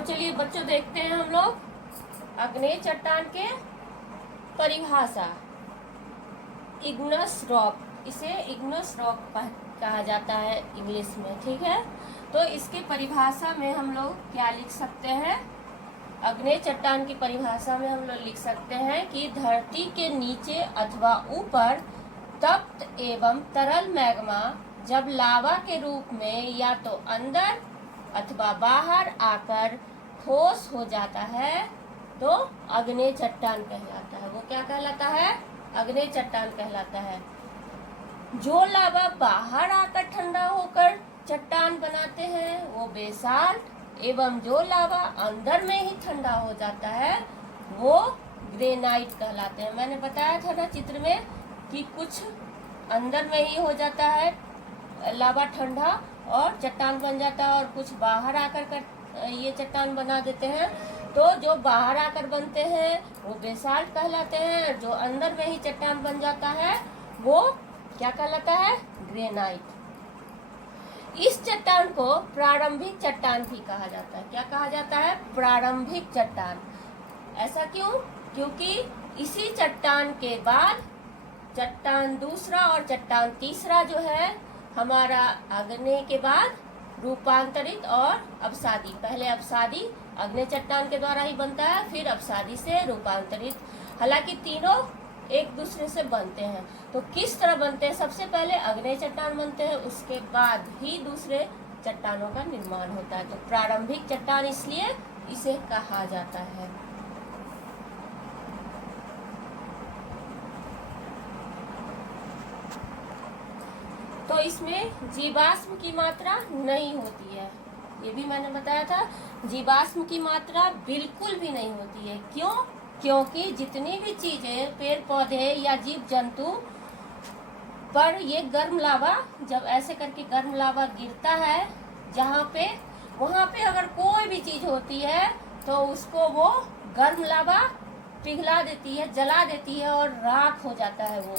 तो चलिए बच्चों देखते हैं हम लोग अग्नेय चट्टान के परिभाषा। इग्नस रॉक, इसे इग्नस रॉक कहा जाता है इंग्लिश में, ठीक है। तो इसकी परिभाषा में हम लोग क्या लिख सकते हैं? अग्नेय चट्टान की परिभाषा में हम लोग लिख सकते हैं कि धरती के नीचे अथवा ऊपर तप्त एवं तरल मैग्मा जब लावा के रूप में या तो अंदर अथवा बाहर आकर ठोस हो जाता है तो अग्नेय चट्टान कहलाता है। वो क्या कहलाता है? अग्नेय चट्टान कहलाता है। जो लावा बाहर आकर ठंडा होकर चट्टान बनाते हैं वो बेसाल्ट, एवं जो लावा अंदर में ही ठंडा हो जाता है वो ग्रेनाइट कहलाते हैं। मैंने बताया था ना चित्र में कि कुछ अंदर में ही हो जाता है लावा ठंडा और चट्टान बन जाता है, और कुछ बाहर आकर ये चट्टान बना देते हैं। तो जो बाहर आकर बनते हैं वो बेसाल्ट कहलाते हैं, जो अंदर में ही चट्टान बन जाता है वो क्या कहलाता है? ग्रेनाइट। इस चट्टान को प्रारंभिक चट्टान भी कहा जाता है। क्या कहा जाता है? प्रारंभिक चट्टान। ऐसा क्यों? क्योंकि इसी चट्टान के बाद चट्टान दूसरा और चट्टान तीसरा जो है हमारा अग्नेय के बाद रूपांतरित और अवसादी। पहले अवसादी अग्नेय चट्टान के द्वारा ही बनता है, फिर अवसादी से रूपांतरित। हालांकि तीनों एक दूसरे से बनते हैं। तो किस तरह बनते हैं? सबसे पहले अग्नेय चट्टान बनते हैं, उसके बाद ही दूसरे चट्टानों का निर्माण होता है। तो प्रारंभिक चट्टान इसलिए इसे कहा जाता है। तो इसमें जीवाश्म की मात्रा नहीं होती है, ये भी मैंने बताया था। जीवाश्म की मात्रा बिल्कुल भी नहीं होती है। क्यों? क्योंकि जितनी भी चीजें पेड़ पौधे या जीव जंतु पर ये गर्म लावा जब ऐसे करके गर्म लावा गिरता है जहाँ पे, वहाँ पे अगर कोई भी चीज होती है तो उसको वो गर्म लावा पिघला देती है, जला देती है और राख हो जाता है वो।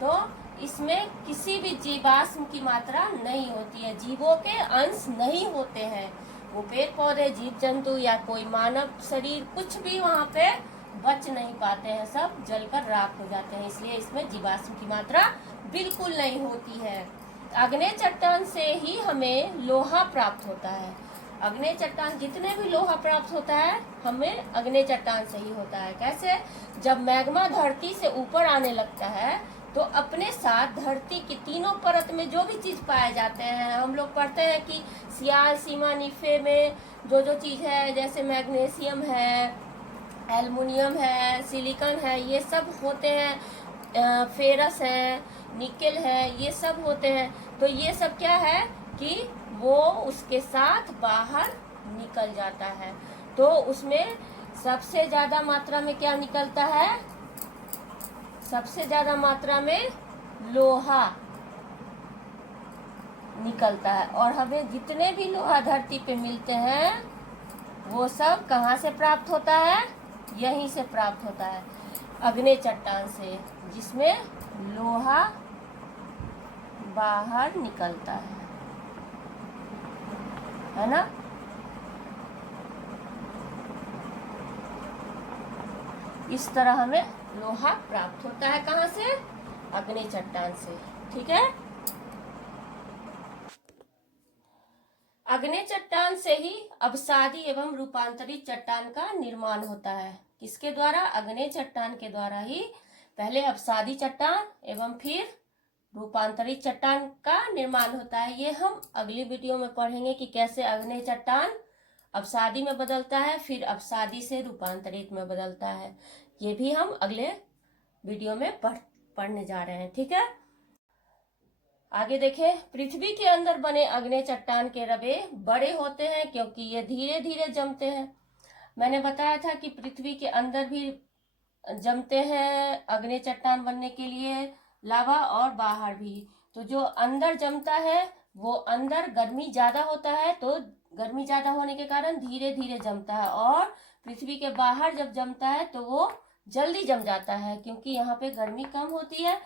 तो इसमें किसी भी जीवाश्म की मात्रा नहीं होती है, जीवों के अंश नहीं होते हैं। वो पेड़ पौधे, जीव जंतु या कोई मानव शरीर कुछ भी वहाँ पे बच नहीं पाते हैं, सब जलकर राख हो जाते हैं। इसलिए इसमें जीवाश्म की मात्रा बिल्कुल नहीं होती है। अग्नेय चट्टान से ही हमें लोहा प्राप्त होता है। अग्नेय चट्टान जितने भी लोहा प्राप्त होता है हमें अग्नेय चट्टान से ही होता है। कैसे? जब मैग्मा धरती से ऊपर आने लगता है तो अपने साथ धरती की तीनों परत में जो भी चीज पाए जाते हैं, हम लोग पढ़ते हैं कि सियाल सीमा निफे में जो चीज है, जैसे मैग्नीशियम है, एल्युमिनियम है, सिलिकॉन है, ये सब होते हैं, फेरस है, निकेल है, ये सब होते हैं। तो ये सब क्या है कि वो उसके साथ बाहर निकल जाता है। तो उसमें सबसे ज्यादा मात्रा में क्या निकलता है? सबसे ज्यादा मात्रा में लोहा निकलता है। और हमें जितने भी लोहा धरती पे मिलते हैं वो सब कहाँ से प्राप्त होता है? यहीं से प्राप्त होता है, अग्नेय चट्टान से, जिसमें लोहा बाहर निकलता है ना। इस तरह हमें लोहा प्राप्त होता है। कहाँ से? अग्नेय चट्टान से, ठीक है। अग्नेय चट्टान से ही अवसादी एवं रूपांतरित चट्टान का निर्माण होता है। किसके द्वारा? अग्नेय चट्टान के द्वारा ही पहले अवसादी चट्टान एवं फिर रूपांतरित चट्टान का निर्माण होता है। ये हम अगली वीडियो में पढ़ेंगे कि कैसे अग्नेय चट्टान अवसादी में बदलता है, फिर अवसादी से रूपांतरित में बदलता है। ये भी हम अगले वीडियो में पढ़ने जा रहे हैं, ठीक है। आगे देखें, पृथ्वी के अंदर बने अग्नेय चट्टान के रवे बड़े होते हैं क्योंकि ये धीरे धीरे जमते हैं। मैंने बताया था कि पृथ्वी के अंदर भी जमते हैं अग्नेय चट्टान बनने के लिए लावा, और बाहर भी। तो जो अंदर जमता है वो अंदर गर्मी ज्यादा होता है, तो गर्मी ज्यादा होने के कारण धीरे धीरे जमता है, और पृथ्वी के बाहर जब जमता है तो वो जल्दी जम जाता है क्योंकि यहाँ पे गर्मी कम होती है।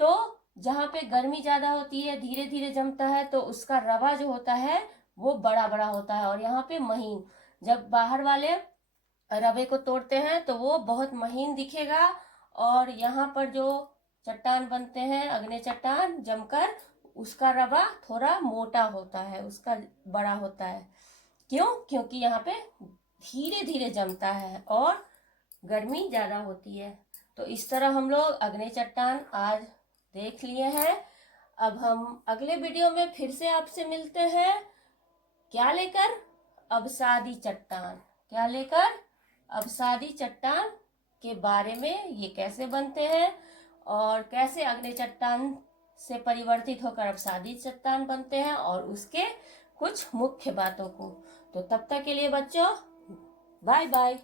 तो जहाँ पे गर्मी ज्यादा होती है, धीरे धीरे जमता है, तो उसका रवा जो होता है वो बड़ा बड़ा होता है, और यहाँ पे महीन। जब बाहर वाले रवे को तोड़ते हैं तो वो बहुत महीन दिखेगा, और यहाँ पर जो चट्टान बनते हैं अग्नि चट्टान जमकर, उसका रवा थोड़ा मोटा होता है, उसका बड़ा होता है। क्यों? क्योंकि यहाँ पे धीरे धीरे जमता है और गर्मी ज्यादा होती है। तो इस तरह हम लोग अग्नि चट्टान आज देख लिए हैं। अब हम अगले वीडियो में फिर से आपसे मिलते हैं। क्या लेकर? अवसादी चट्टान। क्या लेकर? अवसादी चट्टान के बारे में, ये कैसे बनते हैं और कैसे अग्नि चट्टान से परिवर्तित होकर अवसादी चट्टान बनते हैं, और उसके कुछ मुख्य बातों को। तो तब तक के लिए बच्चों, बाय बाय।